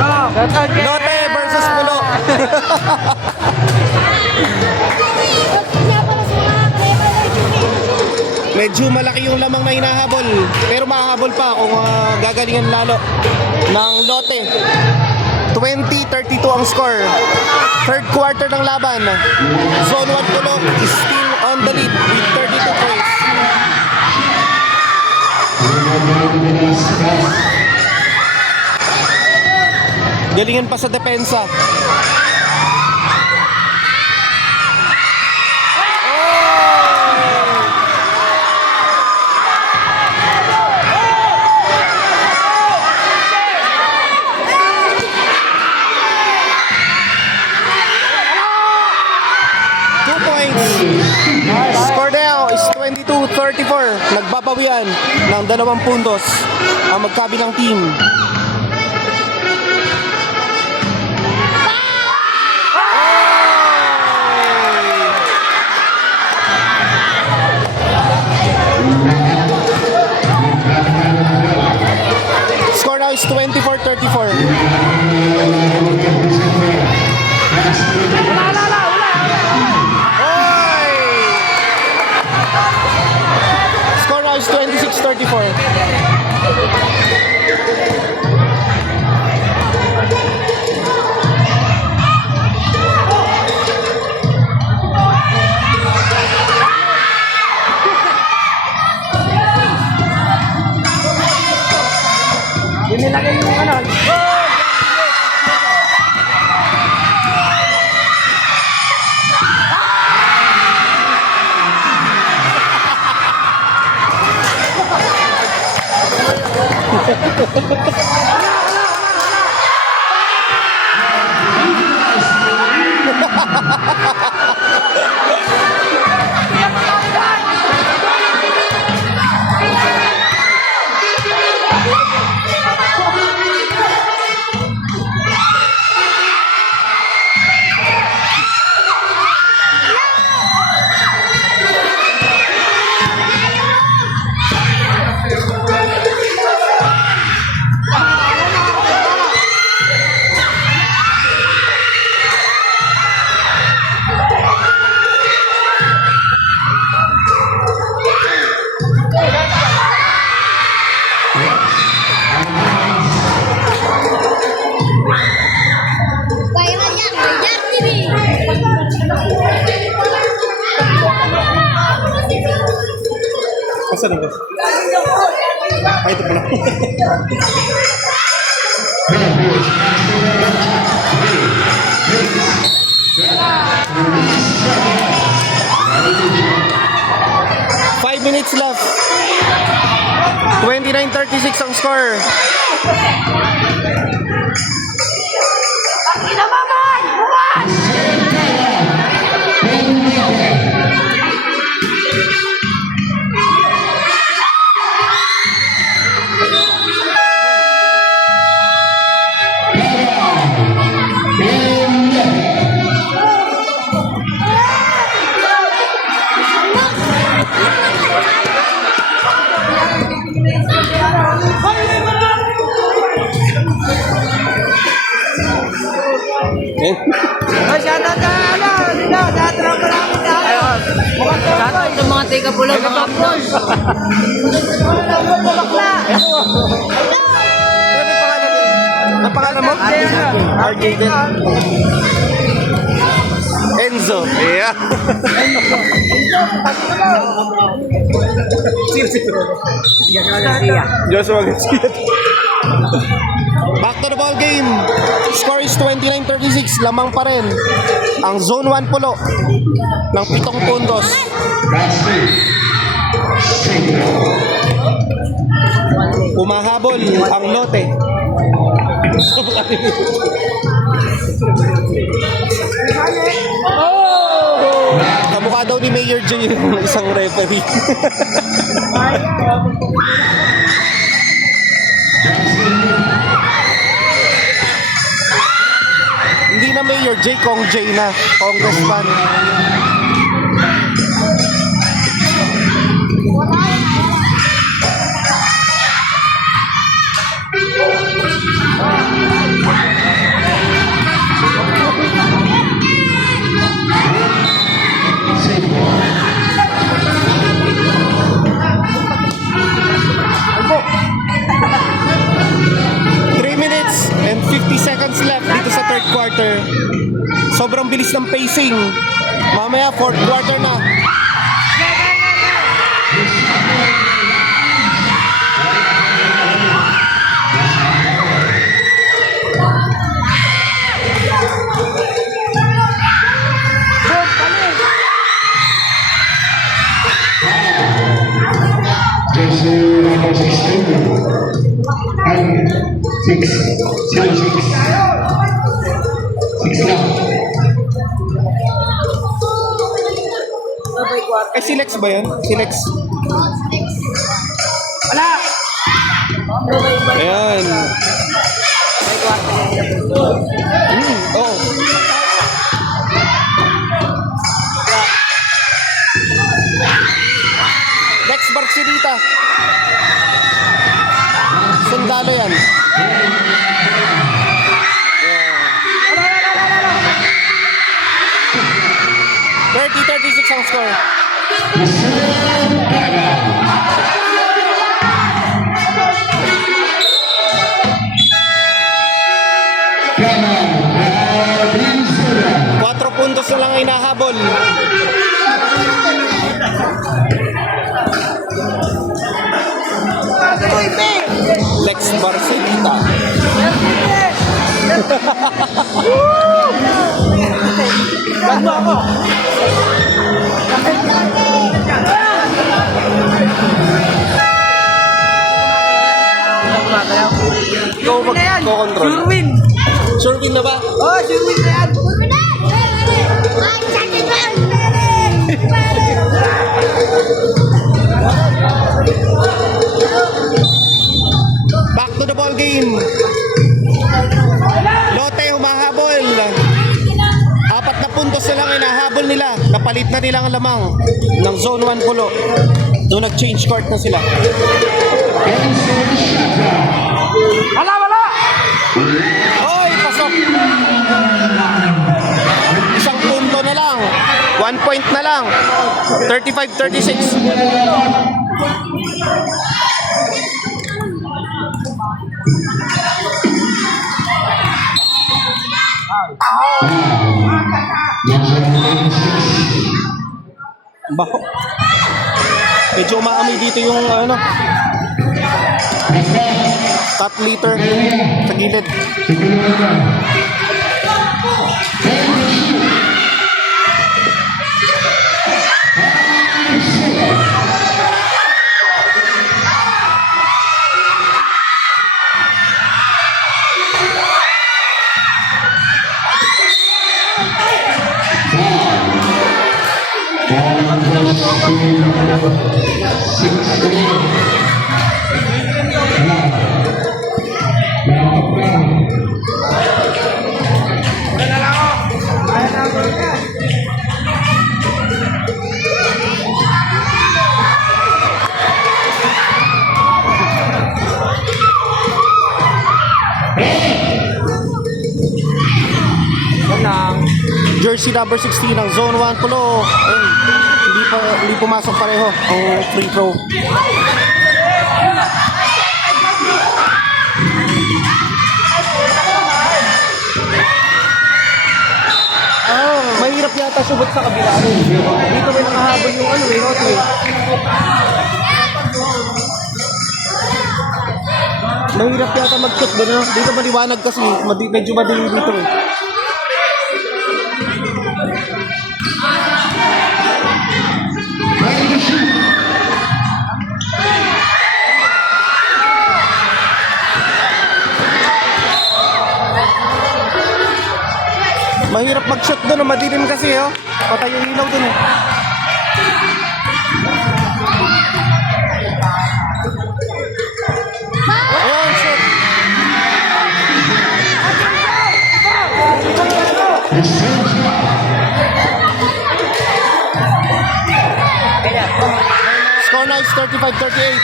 Lote versus Pulo. Medyo malaki yung lamang na hinahabol, pero mahahabol pa kung gagalingan lalo ng Lote. 20-32 ang score. Third quarter ng laban. Zone 1 Pulo is still on the lead with 32 points. Galingan pa sa depensa. Score now is 22-34. Nagbabawian ng 2 puntos ang magkabilang team. Score now is 24-34. Score now is 26-34. Nilagay yung ano. Asan ba? Ay, ito pala. 5 minutes left. 29-36 ang score. Shoutout sa mga taga pula, mga aplos. Ang pangalan mo? RJ din. Enzo. Yeah. Joshua Garcia. Back to the ball game. Score is 29-36. Lamang pa rin ang Zone 1 Pulo ng 7 puntos. Pumahabol ang Lote. Kamukha daw ni Mayor J yung isang referee. Hindi na Mayor J, Kong J na, Congressman. po. 3 minutes and 50 seconds left dito sa third quarter. Sobrang bilis ng pacing. Mamaya fourth quarter na. Jersey number 16 and 6 lang. Eh, si Lex ba yun? Si Lex. Wala. Ayan. Oo. Lex Barcelita. Sundalo yan. Yeah. 30-36 ang score. Quatro puntos na lang inahabol. Lex Barcelita. Ganda ako. Ikaw mag-control. Sure win. Sure win na ba? Oh, sure win na yan. Back to the ball game. Lotte humahabol. 4 na puntos na lang inahabol nila. Napalit na nila ang lamang ng zone 1 pulo. Doon nag-change court na sila. Wala, wala. Oy, pasok. Isang punto na lang. 1 point na lang. 35-36. Bako. Medyo umaamoy dito yung ano. Top liter sa gilid. Jersey number 16 ng zone 1 pulo. Ayun, hindi pumasok pareho ang free throw. Mahirap yata subot sa kabila. Dito may nakahabol yung ano, yung Otway. Mahirap yata mag-shoot doon, no? Dito maliwanag kasi, medyo madilim dito eh. Mahirap mag-shot doon, madilim kasi, oh. Patay yung ilaw doon, eh. Ayan, shot. Score nice, 35-38.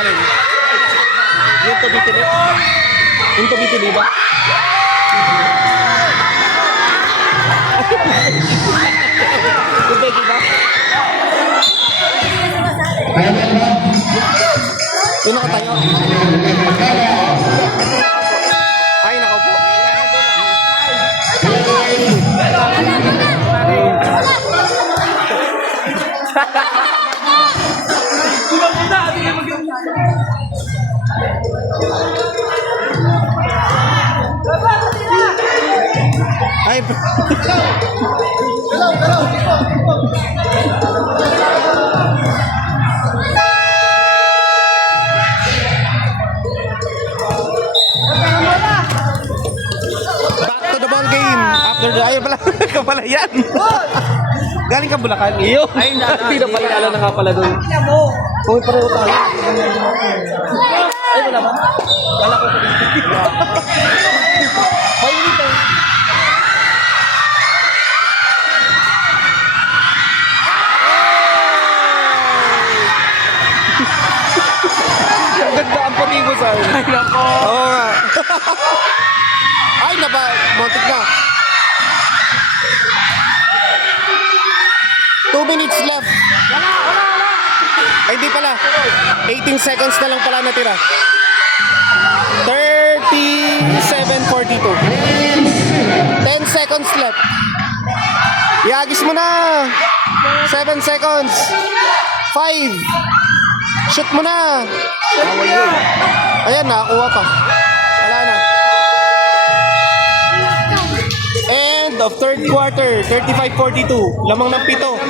Alin? Yung tubitili? Yung tubitili ba? Yung pwede ba? Yung nakatayo. Ay, nako po. Ay, back to the ball game. After the... Ayun pala. Ikaw pala yan. Galing ka Bulacan. Iyo. Ay, Hindi na pala. Alam na nga pala doon. Kung pareho tayo. Ay, wala ba? Wala ko. Mainit eh. Ang ganda ang puti mo sa akin. Ay, nako. Oo nga. Ay, naba, montik na. 2 minutes left. Ay, di pala. 18 seconds na lang pala natira. 37:42. 10 seconds left. Iagis mo na. 7 seconds. 5. Shoot mo na. Ayan, nakakuha pa. Wala na. End of third quarter. 35-42. Lamang ng 7. Oh.